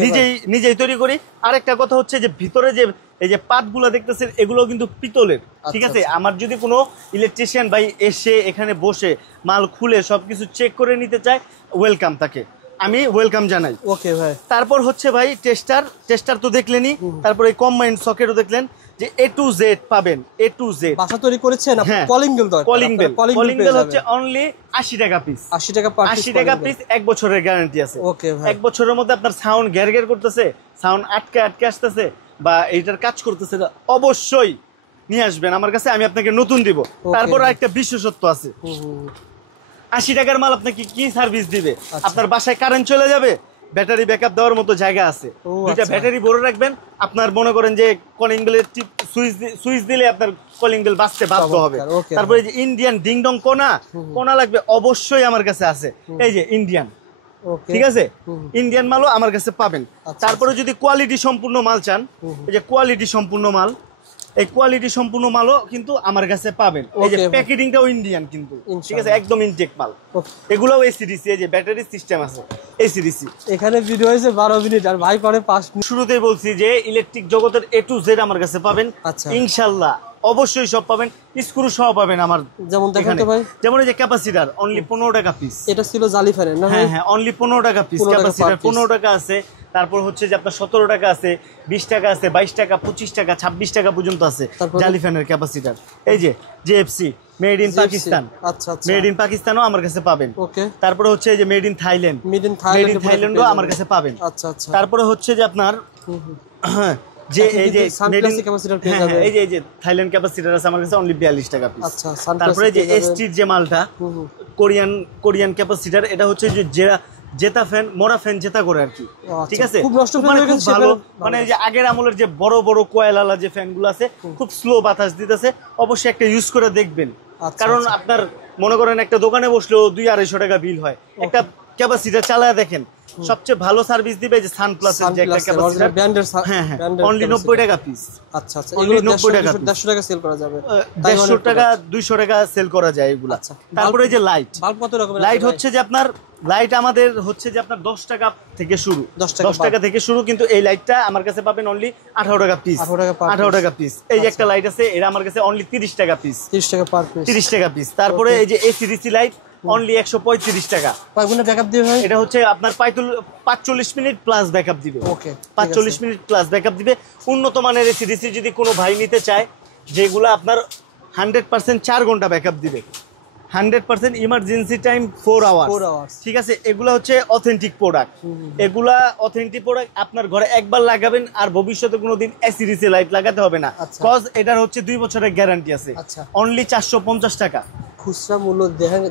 নিজেই তৈরি করি। আরেকটা কথা হচ্ছে যে ভিতরে যে এই যে পাতগুলো দেখতেছেন, এগুলো কিন্তু পিতলের, ঠিক আছে? আমার যদি কোনো ইলেকট্রিশিয়ান ভাই এসে এখানে বসে মাল খুলে সবকিছু চেক করে নিতে চায়, ওয়েলকাম, তাকে আমি ওয়েলকাম জানাই। ওকে ভাই। তারপর হচ্ছে ভাই টেস্টার তো দেখলেনই, তারপর এই কম্বাইন্ড সকেটও দেখলেন যে A to Z পাবেন, A to Z। বাসা তৈরি করেছেন আপনি? কলিং বেল দরকার। কলিং বেল হচ্ছে অনলি 80 টাকা পিস। 80 টাকা পার পিস। 80 টাকা পিস, 1 বছরের গ্যারান্টি আছে। ওকে ভাই। 1 বছরের মধ্যে আপনার সাউন্ড গ্যারগ্যার করতেছে, সাউন্ড আটকে আসতেছে বা এইটার কাজ করতেছে, অবশ্যই নিয়ে আসবেন আমার কাছে, আমি আপনাকে নতুন দিব। তারপর একটা বিশেষত্ব আছে, 80 টাকার মাল আপনাকে কি সার্ভিস দিবে? আপনার বাসায় কারেন্ট চলে যাবে, ব্যাটারি ব্যাকআপ দেওয়ার মতো জায়গা আছে, দুইটা ব্যাটারি ভরে রাখবেন। আপনার মনে করেন যে কলিং বেলের সুইচ দিলে আপনার কলিং বেল বাজতে বাধ্য হবে। তারপরে যে ইন্ডিয়ান ডিংডং কোনা লাগবে, অবশ্যই আমার কাছে আছে। এই যে ইন্ডিয়ান, ঠিক আছে, ইন্ডিয়ান মালও আমার কাছে পাবেন। তারপরে যদি কোয়ালিটি সম্পূর্ণ মাল চান, এই যে কোয়ালিটি সম্পূর্ণ মাল, এই কোয়ালিটি সম্পূর্ণ মালও কিন্তু আমার কাছে পাবেন। এই যে প্যাকেজিংটাও ইন্ডিয়ান কিন্তু, ঠিক আছে, একদম ইনটেক মাল। এগুলোও এসিডিসি, এই যে ব্যাটারি সিস্টেম আছে এসিডিসি। এখানে ভিডিও হয়েছে 12 মিনিট আর ভাই করে 5 মিনিট। শুরুতেই বলছি যে ইলেকট্রিক জগতের A to Z আমার কাছে পাবেন ইনশাআল্লাহ, অবশ্যই সব পাবেন, স্ক্রু সহ পাবেন আমার। যেমন দেখেন তো ভাই, যেমন এই যে ক্যাপাসিটর অনলি 15 টাকা পিস। এটা ছিল জালি ফ্যানের না? হ্যাঁ, অনলি 15 টাকা পিস ক্যাপাসিটর, 15 টাকা আছে। তারপর হচ্ছে যে আপনার 17 টাকা আছে, 20 টাকা আছে, 22 টাকা, 25 টাকা, 26 টাকা পর্যন্ত আছে জালি ফ্যানের ক্যাপাসিটর। এই যে JFC made in Pakistan, made in পাকিস্তানও আমার কাছে পাবেন। তারপরে হচ্ছে এই যে মেড ইন থাইল্যান্ড, থাইল্যান্ডও আমার কাছে পাবেন। তারপরে হচ্ছে যে আপনার যে এই যে এই যে থাইল্যান্ড ক্যাপাসিটর আছে আমার কাছে অনলি 42 টাকা পিস। তারপরে যে এসটির যে মালটা কোরিয়ান ক্যাপাসিটর, এটা হচ্ছে যে জেতা ফ্যান, মোরা ফ্যান জেতা করে আর কি, ঠিক আছে, খুব ভালো। মানে যে আগের আমলের যে বড় বড় কয়েলালা যে ফ্যানগুলো আছে, খুব স্লো বাতাস দিতেছে, অবশ্যই একটা ইউজ করে দেখবেন। কারণ আপনার মনে করেন একটা দোকানে বসলেও 200-250 টাকা বিল হয়, একটা ক্যাপাসিটর চালায় দেখেন, সবচেয়ে ভালো সার্ভিস দিবে যে সানপ্লাসের যে একটা ক্যাপাসিটর, হ্যাঁ অনলি 90 টাকা পিস। আচ্ছা, এগুলো 90 টাকা 150 টাকা সেল করা যাবে, 150 টাকা 200 টাকা সেল করা যায় এগুলো। তারপরে যে লাইট, কত রকমের লাইট হচ্ছে যে আপনার লাইট আমাদের হচ্ছে যে আপনার 10 টাকা থেকে শুরু, 10 টাকা থেকে শুরু, কিন্তু এই লাইটটা আমার কাছে পাবেন অনলি 18 টাকা পিস। 18 টাকা পিস। এই যে একটা লাইট আছে, এটা আমার কাছে অনলি 30 টাকা পিস, 30 টাকা পার পিস, 30 টাকা পিস। তারপরে এই যে এসিডিসি লাইট অনলি 135 টাকা। কয় ঘন্টা ব্যাকআপ দিবে ভাই? এটা হচ্ছে আপনার 45 মিনিট প্লাস ব্যাকআপ দিবে। ওকে, 45 মিনিট প্লাস ব্যাকআপ দিবে। উন্নত মানের এসিডিসি যদি কোনো ভাই নিতে চায়, যেগুলো আপনার 100% 4 ঘন্টা ব্যাকআপ দিবে, 100% ইমার্জেন্সি টাইম 4 আওয়ার্স, ঠিক আছে, এগুলা হচ্ছে অথেন্টিক প্রোডাক্ট। এগুলা অথেন্টিক প্রোডাক্ট, আপনার ঘরে একবার লাগাবেন আর ভবিষ্যতে কোনোদিন এসিডিসি লাইট লাগাতে হবে না, কজ এটার হচ্ছে 2 বছরের গ্যারান্টি আছে। অনলি 450 টাকা খুচরা মূল্য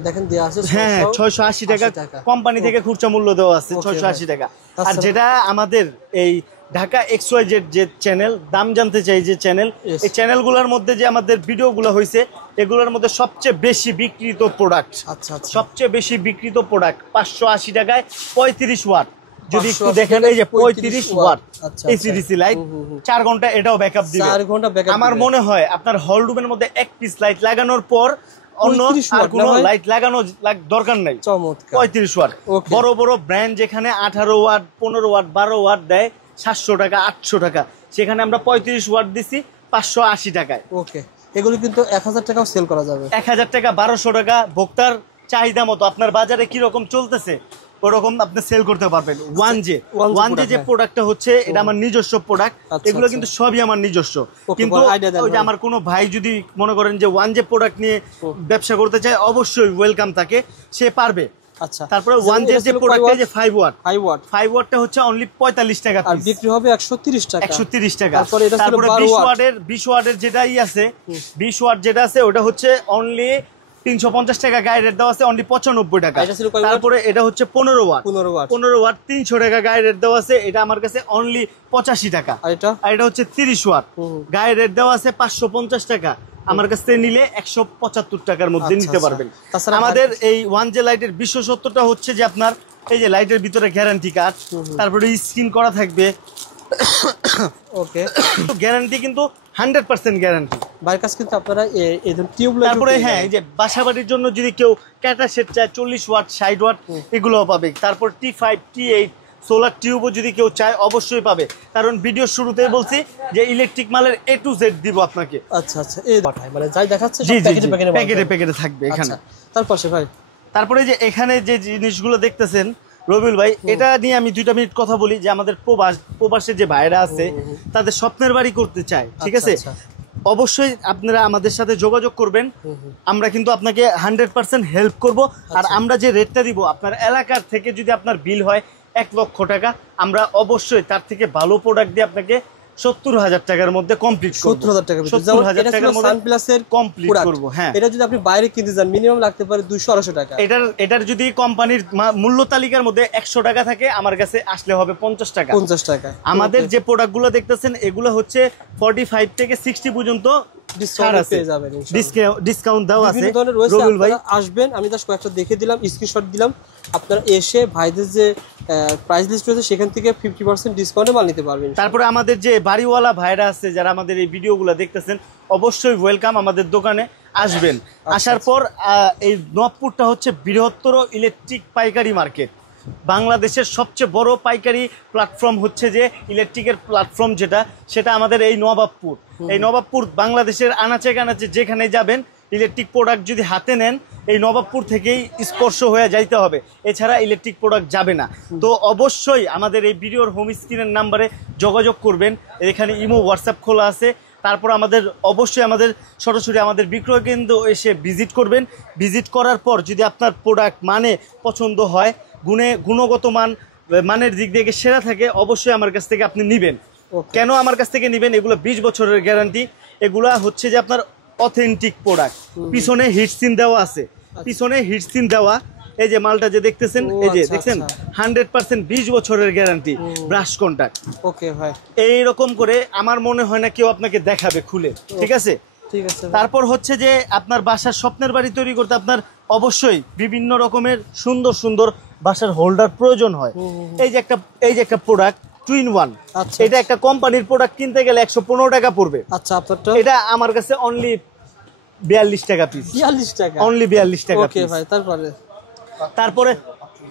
দেখেন দেওয়া আছে। হ্যাঁ, 680 টাকা কোম্পানি থেকে খুচরা মূল্য দেওয়া আছে, 680 টাকা। আর যেটা আমাদের এই ঢাকা XYZ যে চ্যানেল, দাম জানতে চাই যে চ্যানেল, এই চ্যানেলগুলোর মধ্যে যে আমাদের ভিডিওগুলো হয়েছে, এগুলোর মধ্যে সবচেয়ে বেশি বিক্রিত প্রোডাক্ট, সবচেয়ে বেশি বিক্রিত প্রোডাক্ট 580 টাকায় 35 ওয়াট। যদি একটু দেখেন, এই যে 35 ওয়াট এসিডিসি লাইট, 4 ঘন্টা এটাও ব্যাকআপ দিবে। আমার মনে হয় আপনার হল রুমের মধ্যে এক পিস লাইট লাগানোর পর অন্য আর কোনো লাইট লাগানো দরকার নাই। 35 ওয়াট। বড় বড় ব্র্যান্ড যেখানে 18 ওয়াট, 15 ওয়াট, 12 ওয়াট দেয় 700 টাকা, 800 টাকা, সেখানে আমরা 35 ওয়াট দিছি 580 টাকায়। ওকে, এগুলো কিন্তু 1000 টাকাও সেল করা যাবে। 1000 টাকা, 1200 টাকা, ভোক্তার চাহিদা মতো আপনার বাজারে কি রকম চলতেছে ওরকম আপনি সেল করতে পারবেন। ওয়ান জে যে প্রোডাক্টটা হচ্ছে, এটা আমার নিজস্ব প্রোডাক্ট, এগুলো কিন্তু সবই আমার নিজস্ব। কিন্তু ওই যে আমার কোনো ভাই যদি মনে করেন যে ওয়ান জে প্রোডাক্ট নিয়ে ব্যবসা করতে চায়, অবশ্যই ওয়েলকাম, তাকে সে পারবে। আচ্ছা, তারপরে ওয়ান জে যে প্রোডাক্ট, এই যে 5 ওয়াটটা হচ্ছে অনলি 45 টাকা আর বিক্রি হবে 130 টাকা। 130 টাকা। তারপরে 20 ওয়াটের যেটাই আছে, 20 ওয়াট যেটা আছে ওটা হচ্ছে অনলি 350 টাকা গায়ে রেট দেওয়া আছে অনলি 95 টাকা। তারপরে এটা হচ্ছে 15 ওয়াট 15 ওয়াট 300 টাকা গায়ে রেট দেওয়া আছে, এটা আমার কাছে অনলি 85 টাকা। আর এটা হচ্ছে 30 ওয়াট গায়ে রেট দেওয়া আছে 550 টাকা, আমার কাছ থেকে নিলে 175 টাকার মধ্যে নিতে পারবেন। আমাদের এই 1J লাইটের বিশেষত্বটা হচ্ছে যে আপনার এই যে লাইটের ভিতরে গ্যারান্টি কার্ড, তারপরে স্ক্রিন করা থাকবে। ওকে, গ্যারান্টি কিন্তু 100% গ্যারান্টি। ভাইয়ের কাছে কিন্তু আপনারা এই টিউবলাইট, তারপরে হ্যাঁ এই যে বাসাবাড়ির জন্য যদি কেউ ক্যাটা সেট চায় 40 ওয়াট 60 ওয়াট এগুলোও পাবে। তারপর T5 T8 সোলার টিউবও যদি কেউ চায় অবশ্যই পাবে, কারণ ভিডিও শুরুতেই বলছি যে ইলেকট্রিক মালের A to Z দিব আপনাকে। আচ্ছা আচ্ছা, এই মানে যাই দেখাচ্ছে সব প্যাকেটে প্যাকেটে থাকবে এখানে। তারপর ভাই তারপরে যে এখানে যে জিনিসগুলো দেখতেছেন রবিউল ভাই, এটা নিয়ে আমি 2 মিনিট কথা বলি যে আমাদের প্রবাসের যে ভাইরা আছে তাদের স্বপ্নের বাড়ি করতে চায়, ঠিক আছে, অবশ্যই আপনারা আমাদের সাথে যোগাযোগ করবেন, আমরা কিন্তু আপনাকে 100% হেল্প করব। আর আমরা যে রেটটা দিব আপনার এলাকার থেকে যদি আপনার বিল হয় 1 লক্ষ টাকা, আমরা অবশ্যই তার থেকে ভালো প্রোডাক্ট দিয়ে আপনাকে 70,000 টাকার মধ্যে কমপ্লিট করব। 70,000 টাকার মধ্যে সানপ্লাসের কমপ্লিট করব। হ্যাঁ, এটা যদি আপনি বাইরে কিনতে যান মিনিমাম লাগতে পারে 200-250 টাকা। এটার যদি কোম্পানির মূল্য তালিকার মধ্যে 100 টাকা থাকে, আমার কাছে আসলে হবে 50 টাকা। 50 টাকা। আমাদের যে প্রোডাক্টগুলো দেখতেছেন এগুলো হচ্ছে 45 থেকে 60 পর্যন্ত ডিসকাউন্ট দেওয়া আছে। রবিউল ভাই আসবেন, আমি জাস্ট কয়েকটা দেখে দিলাম, স্ক্রিনশট দিলাম, আপনারা এসে ভাইদের যে প্রাইস লিস্ট রয়েছে সেখান থেকে 50% ডিসকাউন্টে মাল নিতে পারবেন। তারপরে আমাদের যে বাড়িওয়ালা ভাইরা আছে যারা আমাদের এই ভিডিওগুলো দেখতেছেন অবশ্যই ওয়েলকাম, আমাদের দোকানে আসবেন। আসার পর এই নবপুরটা হচ্ছে বৃহত্তর ইলেকট্রিক পাইকারি মার্কেট, বাংলাদেশের সবচেয়ে বড় পাইকারি প্ল্যাটফর্ম হচ্ছে যে ইলেকট্রিকের প্ল্যাটফর্ম সেটা আমাদের এই নবাবপুর। এই নবাবপুর বাংলাদেশের আনাচে কানাচে যেখানে যাবেন ইলেকট্রিক প্রোডাক্ট যদি হাতে নেন এই নবাবপুর থেকেই স্পর্শ হয়ে যাইতে হবে, এছাড়া ইলেকট্রিক প্রোডাক্ট যাবে না। তো অবশ্যই আমাদের এই ভিডিওর হোম স্ক্রিনের নাম্বারে যোগাযোগ করবেন, এখানে ইমো হোয়াটসঅ্যাপ খোলা আছে। তারপর অবশ্যই আমাদের সরাসরি আমাদের বিক্রয় কেন্দ্র এসে ভিজিট করবেন। ভিজিট করার পর যদি আপনার প্রোডাক্ট পছন্দ হয়, গুণগত মানের দিক থেকে সেরা থাকে, অবশ্যই আমার কাছ থেকে আপনি নেবেন। কেন আমার কাছ থেকে নেবেন? এগুলো 20 বছরের গ্যারান্টি, এগুলা হচ্ছে যে আপনার অথেন্টিক প্রোডাক্ট। পিছনে হিটসিন দেওয়া আছে, পিছনে হিটসিন দেওয়া। এই যে মালটা যে দেখতেছেন, এই যে দেখছেন 100% 20 বছরের গ্যারান্টি, ব্রাশ কন্টাক্ট। ওকে ভাই, এইরকম করে আমার মনে হয় না কেউ আপনাকে দেখাবে খুলে, ঠিক আছে। তারপর হচ্ছে যে আপনার বাসার স্বপ্নের বাড়ি তৈরি করতে আপনার অবশ্যই বিভিন্ন রকমের সুন্দর সুন্দর বাসার হোল্ডার প্রয়োজন হয়। এই যে একটা প্রোডাক্ট 2-in-1, এটা একটা কোম্পানির প্রোডাক্ট কিনতে গেলে 115 টাকা পড়বে। আচ্ছা, আপনারটা? এটা আমার কাছে অনলি 42 টাকা পিস। 42 টাকা, অনলি 42 টাকা। ওকে ভাই,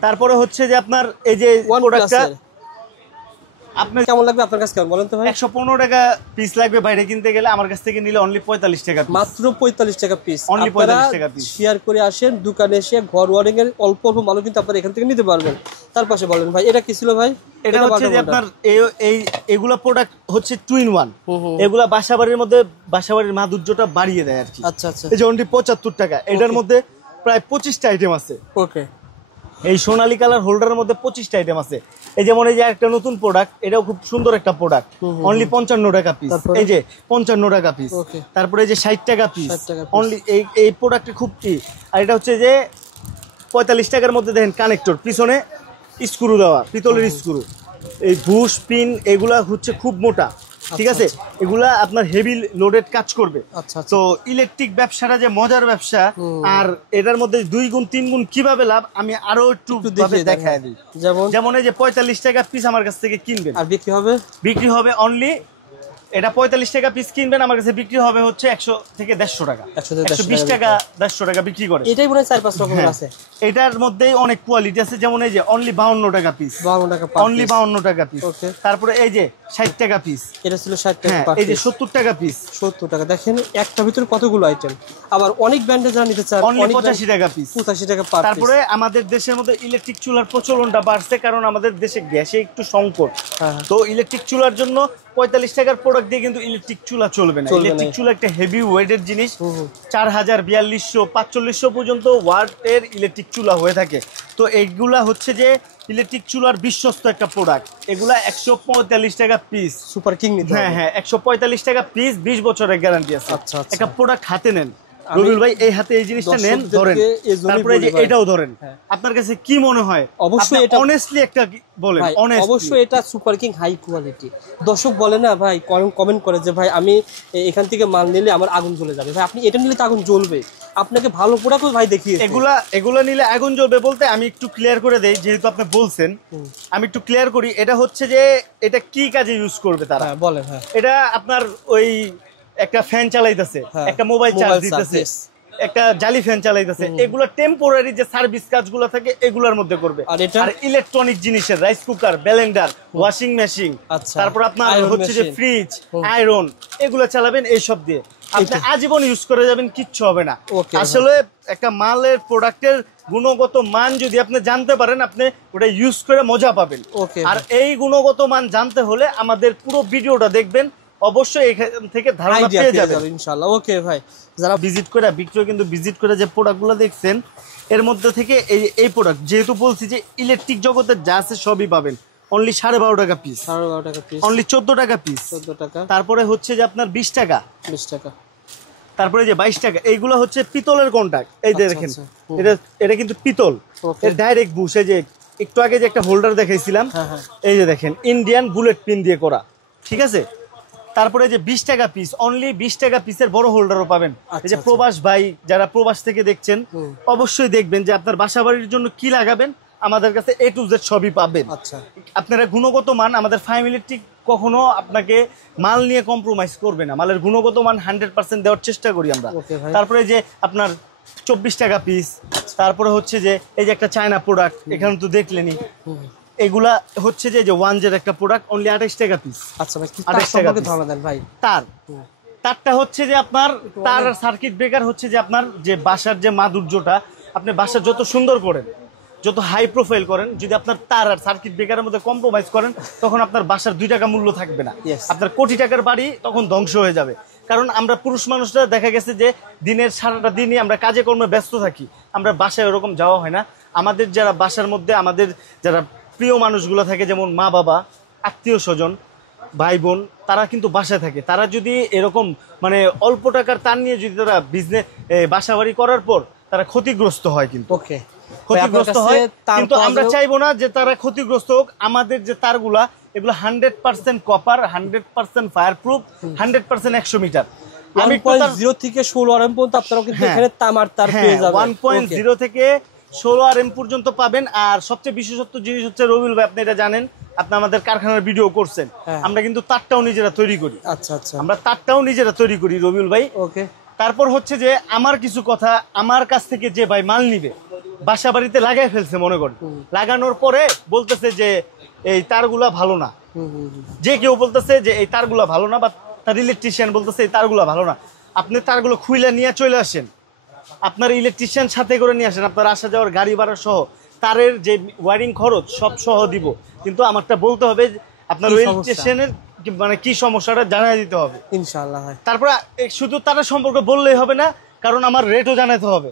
তারপরে হচ্ছে যে আপনার এই যে প্রোডাক্টটা আপনার কেমন লাগবে, আপনার কাছে কেমন বলেন তো ভাই? 115 টাকা পিস লাগবে বাইরে কিনতে গেলে, আমার কাছ থেকে নিলে অনলি 45 টাকা, মাত্র 45 টাকা পিস। অনলি 45 টাকা পিস। শেয়ার করে আসেন দোকানে এসে, ঘর ওয়ারিং এর অল্প অল্প মালও কিন্তু আপনারা এখান থেকে নিতে পারবেন। তার পাশে বলেন ভাই, এটা কি ছিল ভাই? এটা হচ্ছে যে আপনার এগুলা প্রোডাক্ট হচ্ছে 2-in-1, এগুলা বাসাবাড়ির মধ্যে বাসাবাড়ির মাধুর্যটা বাড়িয়ে দেয় আর কি। আচ্ছা আচ্ছা, এই যে অনলি 75 টাকা, এটার মধ্যে প্রায় 25টা আইটেম আছে। ওকে, এই সোনালী কালার হোল্ডারের মধ্যে 25টা আইটেম আছে। এই যেমন এই যে একটা নতুন প্রোডাক্ট, এটাও খুব সুন্দর একটা প্রোডাক্ট, অনলি 55 টাকা পিস। এই যে 55 টাকা পিস। তারপরে এই যে 60 টাকা পিস অনলি। এই প্রোডাক্টে খুব কি, আর এটা হচ্ছে যে 45 টাকার মধ্যে দেখেন কানেক্টর, পিছনে স্ক্রু দেওয়া, পিতলের স্ক্রু। এই বুশ পিন এগুলা হচ্ছে খুব মোটা, ঠিক আছে, এগুলা আপনার হেভি লোডেড কাজ করবে। তো ইলেকট্রিক ব্যবসাটা যে মজার ব্যবসা, আর এটার মধ্যে 2 গুণ 3 গুণ কিভাবে লাভ আমি আরো একটু দেখায় দিই। যেমন এই যে 45 টাকা পিস আমার কাছ থেকে কিনবেন, আর বিক্রি হবে অনলি, এটা 45 টাকা পিস কিনবেন, আমার কাছে বিক্রি হবে হচ্ছে 100 থেকে 150 টাকা, 120 টাকা 150 টাকা বিক্রি করে। এটাই মনে হয় 4-5 রকমের আছে। এটার মধ্যেই অনেক কোয়ালিটি আছে, যেমন এই যে অনলি 52 টাকা পিস, অনলি 52 টাকা পিস। তারপরে এই যে 60 টাকা পিস, এটা ছিল 60 টাকা। এই যে 70 টাকা পিস, 70 টাকা। দেখেন একটা ভিতরে কতগুলো আইটেম। আবার অনেক ব্র্যান্ডে যারা নিতে চান অনলি 85 টাকা পিস, 85 টাকা পার পিস। তারপরে আমাদের দেশের মধ্যে ইলেকট্রিক চুলার প্রচলনটা বাড়ছে, কারণ আমাদের দেশে গ্যাসে একটু সংকট। তো ইলেকট্রিক চুলার জন্য 45 টাকার প্রোডাক্ট দিয়ে কিন্তু ইলেকট্রিক চুলা চলবে না। ইলেকট্রিক চুলা একটা হেভি ওয়েটের জিনিস, 4000, 4200, 4500 পর্যন্ত ওয়াটের ইলেকট্রিক চুলা হয়ে থাকে। তো এইগুলা হচ্ছে যে ইলেকট্রিক চুলার বিশ্বস্ত একটা প্রোডাক্ট। এগুলা 145 টাকা পিস, সুপার কিং। হ্যাঁ 145 টাকা পিস, 20 বছরের গ্যারান্টি আছে। একটা প্রোডাক্ট হাতে নেন, রবিউল ভাই এই হাতে এই জিনিসটা নেন, ধরেন, তারপরে যে এটাও ধরেন, আপনার কাছে কি মনে হয়? অবশ্যই এটা অনেস্টলি একটা বলেন, অবশ্যই এটা সুপার কিং হাই কোয়ালিটি। দর্শক বলে না ভাই, কমেন্ট করে যে ভাই আমি এখান থেকে মাল নিলে আমার আগুন জ্বলে যাবে। ভাই আপনি এটা নিলে তো আগুন জ্বলবে, আপনাকে ভালো প্রোডাক্ট ভাই দেখিয়ে। এগুলা নিলে আগুন জ্বলবে বলতে আমি একটু ক্লিয়ার করে দেই, যেহেতু আপনি বলছেন আমি একটু ক্লিয়ার করি। এটা হচ্ছে যে এটা কি কাজে ইউজ করবে তারা বলেন। এটা আপনার ওই একটা ফ্যান চালাইতেছে, একটা মোবাইল চার্জ দিতেছে, একটা জালি ফ্যান চালাইতেছে, এগুলো টেম্পোরারি যে সার্ভিস কাজগুলো থাকে এগুলোর মধ্যে করবে। আর ইলেকট্রনিক জিনিসের rice cooker, Blender, washing machine, তারপর আপনার হচ্ছে যে ফ্রিজ, আয়রন, এগুলো চালাবেন এইসব দিয়ে, আপনি আজীবন ইউজ করে যাবেন, কিচ্ছু হবে না। আসলে একটা মালের প্রোডাক্টের গুণগত মান যদি আপনি জানতে পারেন, আপনি ওটা ইউজ করে মজা পাবেন। আর এই গুণগত মান জানতে হলে আমাদের পুরো ভিডিওটা দেখবেন, অবশ্যই এখান থেকে ধারণা পেয়ে যাবেন ইনশাআল্লাহ। ওকে ভাই, যারা ভিজিট করে বিক্রয় কিন্তু ভিজিট করে যে প্রোডাক্টগুলো দেখছেন এর মধ্যে থেকে এই প্রোডাক্ট, যেহেতু বলছি যে ইলেকট্রিক জগতের যা আছে সবই পাবেন অনলি 12.5 টাকা পিস, অনলি 14 টাকা পিস, 14 টাকা। তারপরে হচ্ছে যে আপনার 20 টাকা, তারপরে যে 22 টাকা। এইগুলো হচ্ছে পিতলের কন্টাক্ট, এই যে দেখেন এটা কিন্তু পিতল, এর ডাইরেক্ট বুশ। এই যে একটু আগে যে একটা হোল্ডার দেখাইছিলাম, এই যে দেখেন ইন্ডিয়ান বুলেট পিন দিয়ে করা, ঠিক আছে। তারপরে যে 20 টাকা পিস, অনলি 20 টাকা পিসের বড় হোল্ডারও পাবেন। এই যে প্রবাস ভাই যারা প্রবাস থেকে দেখছেন, অবশ্যই দেখবেন যে আপনার বাসা বাড়ির জন্য কি লাগাবেন, আমাদের কাছে A to Z সবই পাবেন। আপনারা গুণগত মান, আমাদের ফাইম ইলেকট্রিক কখনো আপনাকে মাল নিয়ে কম্প্রোমাইজ করবে না, মালের গুণগত মান 100% দেওয়ার চেষ্টা করি আমরা। তারপরে যে আপনার 24 টাকা পিস, তারপরে হচ্ছে যে এই যে একটা চায়না প্রোডাক্ট, এখানে তো দেখলেনি, এগুলা হচ্ছে যে ওয়ানজের একটা প্রোডাক্ট, অনলি 28 টাকা পিস। আচ্ছা ভাই, 28 টাকা ধারণা দেন ভাই। তারটা হচ্ছে যে আপনার তার সার্কিট ব্রেকার হচ্ছে যে আপনার যে বাসার যে মাধুর্যটা, আপনি বাসা যত সুন্দর করেন, যত হাই প্রোফাইল করেন, যদি আপনার তার আর সার্কিট ব্রেকারের মধ্যে কম্প্রোমাইজ করেন, তখন আপনার বাসার 2 টাকা মূল্য থাকবে না, আপনার কোটি টাকার বাড়ি তখন ধ্বংস হয়ে যাবে। কারণ আমরা পুরুষ মানুষরা দেখা গেছে যে দিনের সারাটা দিনই আমরা কাজে কর্মে ব্যস্ত থাকি, আমরা বাসায় ওরকম যাওয়া হয় না। আমাদের যারা বাসার মধ্যে আমাদের যারা প্রিয় মানুষগুলো থাকে, যেমন মা বাবা, আত্মীয় স্বজন, ভাই বোন, তারা কিন্তু বাসায় থাকে। তারা যদি এরকম মানে অল্প টাকার তার নিয়ে যদি তারা বিজনেস বাসা বাড়ি করার পর তারা ক্ষতিগ্রস্ত হয়, কিন্তু ক্ষতিগ্রস্ত হয়। কিন্তু আমরা চাইবো না যে তারা ক্ষতিগ্রস্ত হোক। আমাদের যে তারগুলা, এগুলো 100% কপার, 100% ফায়ার প্রুফ, 100% 100 মিটার। 1.0 থেকে 16 RM পর্যন্ত আপনারা কিন্তু এখানে তামার তার পেয়ে যাবেন। 1.0 থেকে 16 RM পর্যন্ত পাবেন। আর সবচেয়ে বিশেষত্ব জিনিস হচ্ছে, রবিউল ভাই আপনি এটা জানেন, আপনি আমাদের কারখানার ভিডিও করছেন, আমরা কিন্তু তারটাও নিজেরা তৈরি করি। আমরা তারটাও নিজেরা তৈরি করি রবিউল ভাই। তারপর হচ্ছে যে আমার কিছু কথা, আমার কাছ থেকে যে ভাই মাল নিবে, বাসা বাড়িতে লাগাই ফেলছে, মনে করেন লাগানোর পরে বলতেছে যে এই তারগুলা ভালো না, যে কেউ বলতেছে যে এই তারগুলা ভালো না, বা তার ইলেকট্রিশিয়ান বলতেছে এই তারগুলা ভালো না, আপনি তারগুলো খুইলা নিয়ে চলে আসেন, আপনার ইলেকট্রিশিয়ান সাথে করে নিয়ে আসেন, আপনার আসা যাওয়ার গাড়ি ভাড়া সহ, তারের যে ওয়ারিং খরচ সব সহ দিব। কিন্তু আমারটা বলতে হবে আপনার ইলেকট্রিশিয়ানের মানে কি সমস্যাটা জানাই দিতে হবে ইনশাআল্লাহ। তারপরে শুধু তার সম্পর্কে বললেই হবে না, কারণ আমার রেটও জানাতে হবে,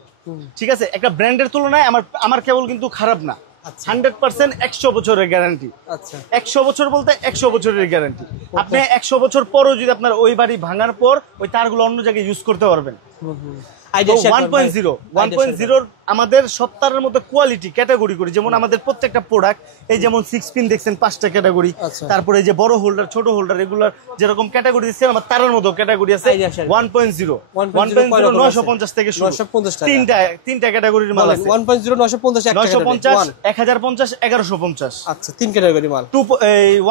ঠিক আছে। একটা ব্র্যান্ডের তুলনায় আমার কেবল কিন্তু খারাপ না, 100% 100 বছরের গ্যারান্টি। 100 বছর বলতে 100 বছরের গ্যারান্টি। আপনি 100 বছর পরও যদি আপনার ওই বাড়ি ভাঙার পর ওই তারগুলো অন্য জায়গায় ইউজ করতে পারবেন। 1.0 আমাদের সপ্তাহের মধ্যে কোয়ালিটি ক্যাটাগরি করি, যেমন আমাদের প্রত্যেকটা প্রোডাক্ট, এই যেমন 6 পিন দেখছেন 5টা ক্যাটাগরি, তারপরে যে বড় হোল্ডার, ছোট হোল্ডার, এগুলার যেরকম ক্যাটাগরি দিচ্ছেন, আমার তারের মতো ক্যাটাগরি আছে। 1.0 950 থেকে শুরু, তিনটা ক্যাটাগরির মাল আছে। 1.0 950 950 1050 1150। আচ্ছা, তিন ক্যাটাগরি মাল।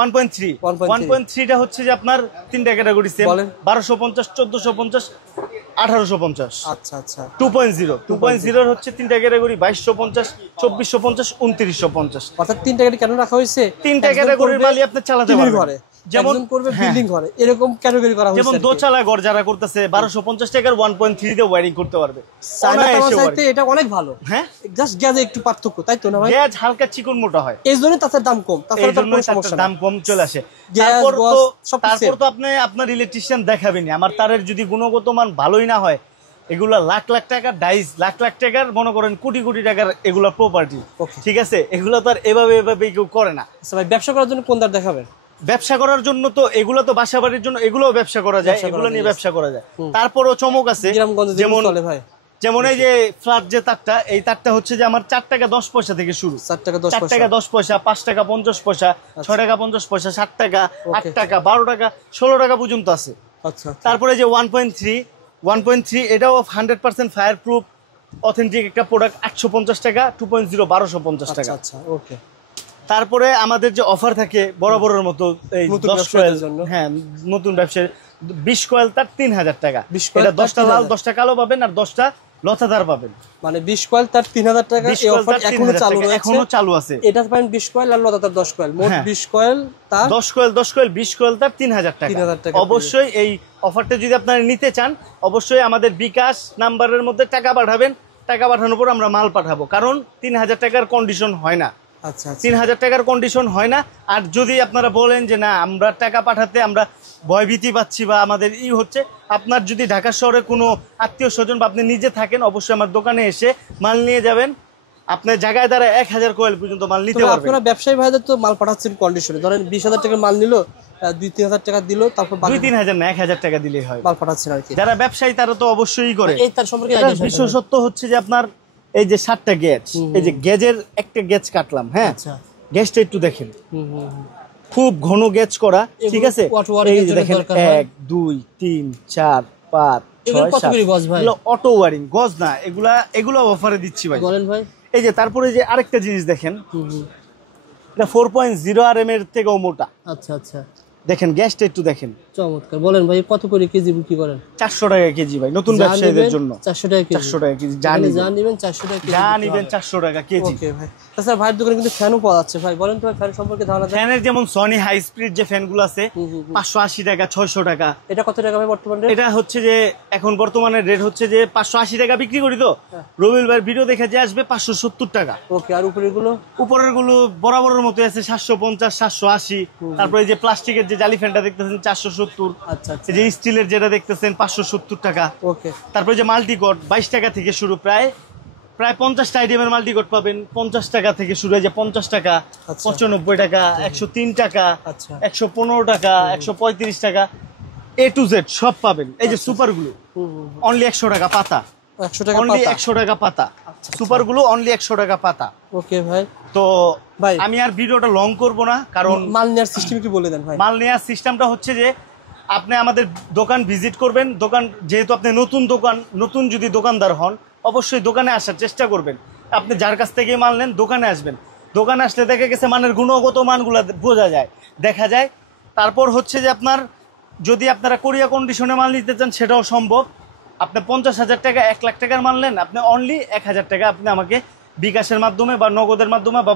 1.3 টা হচ্ছে যে আপনার তিনটা ক্যাটাগরি সেম, 1250 1450 1850। আচ্ছা আচ্ছা। 2.0 হচ্ছে তিনটা ক্যাটাগরি, 2250 2450 2950। অর্থাৎ তিনটা ক্যাটাগরি কেন রাখা হয়েছে? তিনটা ক্যাটাগরির মালই আপনি চালাতে পারবেন। যেমন করবে বিল্ডিং ঘরে, এরকম ক্যাটাগরি করা হয়েছে। যেমন দোতলা ঘর যারা করতেছে 1250 টাকার 1.3 দিয়ে ওয়্যারিং করতে পারবে। এটা অনেক ভালো। হ্যাঁ, জাস্ট গ্যাজে একটু পার্থক্য, তাই তো না ভাই? গ্যাজ হালকা চিকন মোটা হয়, এইজন্য তার দাম কম, তাছাড়া তার কোনো সমস্যা না, দাম কম চলে আসে। তারপর তো আপনি আপনার ইলেকট্রিশিয়ান দেখাবেনই, আমার তারের যদি গুণগত মান ভালোই না হয়, এগুলা লাখ লাখ টাকার ডাইস, লাখ লাখ টাকার মনে করেন কোটি কোটি টাকার এগুলা প্রপার্টি, ঠিক আছে। এগুলো তো আর এভাবে কেউ করে না। ভাই ব্যবসা করার জন্য কোন তার দেখাবেন? ব্যবসা করার জন্য তো এগুলো তো বাসা বাড়ির জন্য এগুলোও ব্যবসা করা যায়, এগুলো নিয়ে ব্যবসা করা যায়। তারপরও চমক আছে, যেমন এই যে ফ্ল্যাট যে তারটা, এই তারটা হচ্ছে যে আমার 4 টাকা 10 পয়সা থেকে শুরু। 4 টাকা 10 পয়সা, 5 টাকা 50 পয়সা, 6 টাকা 50 পয়সা, 7 টাকা, 8 টাকা, 12 টাকা, 16 টাকা পর্যন্ত আছে। তারপরে যে 1.3 এটাও 100% ফায়ার প্রুফ অথেন্টিক একটা প্রোডাক্ট, 850 টাকা, 2.0 1250 টাকা। ওকে। তারপরে আমাদের যে অফার থাকে বরাবরের মতো এই 10 কয়েল, হ্যাঁ নতুন ব্যবসায় 20 কয়েল তার 3000 টাকা। এটা 10টা লাল 10টা কালো পাবেন আর 10টা লতাদার পাবেন, মানে 20 কয়েল তার 3000 টাকা। এই অফার এখনো চালু আছে। এটা পাবেন 20 কয়েল আর লতাদার 10 কয়েল, মোট 20 কয়েল তার 10 কয়েল 20 কয়েল তার 3000 টাকা। অবশ্যই এই অফারটা যদি আপনারা নিতে চান, অবশ্যই আমাদের বিকাশ নাম্বারের মধ্যে টাকা পাঠাবেন। টাকা পাঠানোর পর আমরা মাল পাঠাবো, কারণ 3000 টাকার কন্ডিশন হয় না। 3000 টাকার কন্ডিশন হয় না। আর যদি আপনারা বলেন যে না আমরা টাকা পাঠাতে আমরা ভয়ভীতি পাচ্ছি বা আমাদের হচ্ছে, আপনার যদি ঢাকা শহরে কোনো আত্মীয় স্বজন বা আপনি নিজে থাকেন, অবশ্যই আমার দোকানে এসে মাল নিয়ে যাবেন। আপনার জায়গায় দ্বারা 1000 কয়েল পর্যন্ত মাল নিতে পারবেন। আপনারা ব্যবসায়ী ভাইদের তো মাল পাঠাচ্ছেন কন্ডিশনে, ধরেন 20000 টাকার মাল নিল, 2-3000 টাকা দিল, তারপর 2-3000 না 1000 টাকা দিলেই হয়, মাল পাঠাচ্ছেন আর কি। যারা ব্যবসায়ী তারা তো অবশ্যই করে। এই তার সম্পর্কে বিশেষত্ব হচ্ছে যে আপনার এই যে 7টা গেজ, এই যে গেজের একটা গেজ কাটলাম, হ্যাঁ গেজটা একটু দেখেন, খুব ঘন গেজ করা, ঠিক আছে। এই যে দেখেন 1 2 3 4 5 6 7 অটো ওয়ারিং গজ না, এগুলো অফারে দিচ্ছি ভাই। বলেন ভাই। এই যে তারপরে যে আরেকটা জিনিস দেখেন, এটা 4.0 RM এর থেকেও মোটা। আচ্ছা দেখেন গ্যাসটা একটু দেখেন, চমৎকার। বলেন ভাই কত করে কেজি বিক্রি করেন? 400 টাকা কেজি ভাই, নতুন ব্যবসায়ীদের জন্য 400 টাকা কেজি। 400 টাকা কেজি, যা নিবেন 400 টাকা কেজি, যা নিবেন 400 টাকা কেজি। ওকে ভাই। তাছাড়া ভাইয়ের দোকানে কিন্তু ফ্যানও পাওয়া যাচ্ছে ভাই, বলেন তো ভাই ফ্যান সম্পর্কে ধারণা দেন। ফ্যানের যেমন সনি হাই স্পিড যে ফ্যানগুলো আছে 580 টাকা 600 টাকা। এটা কত টাকা ভাই বর্তমানে? এটা হচ্ছে যে এখন বর্তমানে রেট হচ্ছে যে 580 টাকা বিক্রি করি। তো রবিউল ভাই ভিডিও দেখে যে আসবে 570 টাকা। ওকে। আর উপরের গুলো বরাবরের মতো আছে 750 780। তারপরে এই যে প্লাস্টিকের যে জালি ফ্যানটা দেখতেছেন 470। আচ্ছা। এই যে স্টিলের যেটা দেখতেছেন 570 টাকা। ওকে। তারপরে যে মাল্টিকট 22 টাকা থেকে শুরু, প্রায় 50টা আইটেমের মাল্টিকট পাবেন 50 টাকা থেকে শুরু, হয় যে 50 টাকা, 95 টাকা, 103 টাকা, 115 টাকা, 135 টাকা, A to Z সব পাবেন। এই যে সুপারগুলো অনলি 100 টাকা পাতা, 100 টাকা অনলি 100 টাকা পাতা। সুপারগুলো অনলি 100 টাকা পাতা। ওকে ভাই। তো ভাই আমি আর ভিডিওটা লং করব না, কারণ মাল নেওয়ার সিস্টেম কি বলে দেন ভাই। মাল নেওয়ার সিস্টেমটা হচ্ছে যে আপনি আমাদের দোকান ভিজিট করবেন। দোকান যেহেতু আপনি নতুন যদি দোকানদার হন, অবশ্যই দোকানে আসার চেষ্টা করবেন। আপনি যার কাছ থেকে মাল নেন দোকানে আসবেন। দোকানে আসলে দেখা গেছে মানের গুণগত মানগুলো বোঝা যায়, দেখা যায়। তারপর হচ্ছে যে যদি আপনারা কোরিয়া কন্ডিশনে মাল নিতে চান সেটাও সম্ভব। আপনি 50,000 টাকা 1 লাখ টাকার মাল নেন, আপনি অনলি 1000 টাকা আপনি আমাকে বিকাশের মাধ্যমে বা নগদের মাধ্যমে বা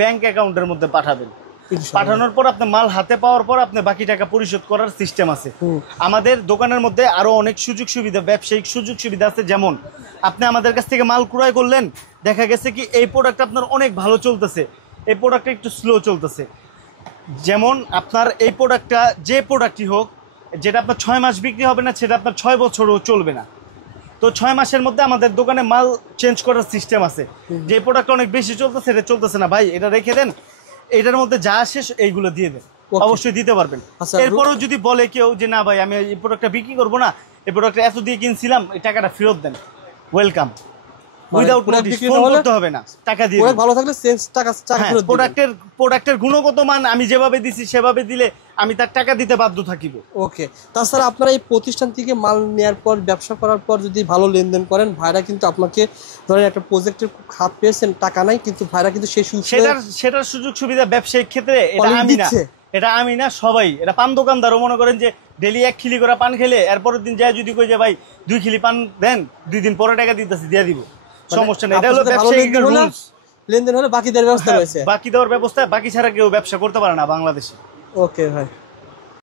ব্যাংক অ্যাকাউন্টের মধ্যে পাঠাবেন। পাঠানোর পর আপনি মাল হাতে পাওয়ার পর আপনি বাকি টাকা পরিশোধ করার সিস্টেম আছে। আমাদের দোকানের মধ্যে আরো অনেক সুযোগ সুবিধা, ব্যবসায়িক সুযোগ সুবিধা আছে। যেমন আপনি আমাদের কাছ থেকে মাল ক্রয় করলেন, দেখা গেছে কি এই প্রোডাক্ট আপনার অনেক ভালো চলতেছে, এই প্রোডাক্টটা একটু স্লো চলতেছে। যেমন আপনার এই প্রোডাক্টটা যে প্রোডাক্টই হোক, যেটা আপনার 6 মাস বিক্রি হবে না সেটা আপনার 6 বছরও চলবে না। তো 6 মাসের মধ্যে আমাদের দোকানে মাল চেঞ্জ করার সিস্টেম আছে। যে প্রোডাক্টটা অনেক বেশি চলতেছে এটা চলতেছে না, ভাই এটা রেখে দেন, এটার মধ্যে যা আসে এইগুলো দিয়ে দেন, অবশ্যই দিতে পারবেন। এরপরও যদি বলে কেউ যে না ভাই আমি এই প্রোডাক্টটা বিক্রি করবো না, এই প্রোডাক্টটা এত দিয়ে কিনছিলাম, এই টাকাটা ফেরত দেন, ওয়েলকাম। উইদাউট নোটিস, ফোন করতে হবে না, টাকা দিয়ে প্রোডাক্ট ভালো থাকলে টাকা ফেরত দিবেন। প্রোডাক্টের গুণগত মান আমি যেভাবে দিছি সেভাবে দিলে আমি তার টাকা দিতে বাধ্য থাকিব। ওকে। তাছাড়া আপনারা এই প্রতিষ্ঠান থেকে মাল নেওয়ার পর, ব্যবসা করার পর যদি ভালো লেনদেন করেন, ভাইরা কিন্তু আপনাকে ধরেন একটা প্রজেক্টের খাত পেয়েছেন, টাকা নাই, কিন্তু ভাইরা কিন্তু সেই সেটার সুযোগ সুবিধা ব্যবসায়িক ক্ষেত্রে এটা আমি না সবাই। এটা পান দোকানদারও মনে করেন যে ডেলি 1 খিলি করে পান খেলে এরপরের দিন যায় যদি কই যে ভাই 2 খিলি পান দেন, 2 দিন পরে টাকা দিতেছি, দিয়ে দিব, সমস্যা নেই। এটা হলো ব্যবসায়িক রুলস। লেনদেন হলে বাকি দেওয়ার ব্যবস্থা রয়েছে, বাকি দেওয়ার ব্যবস্থা, বাকি ছাড়া কেউ ব্যবসা করতে পারে না বাংলাদেশে। ওকে ভাই।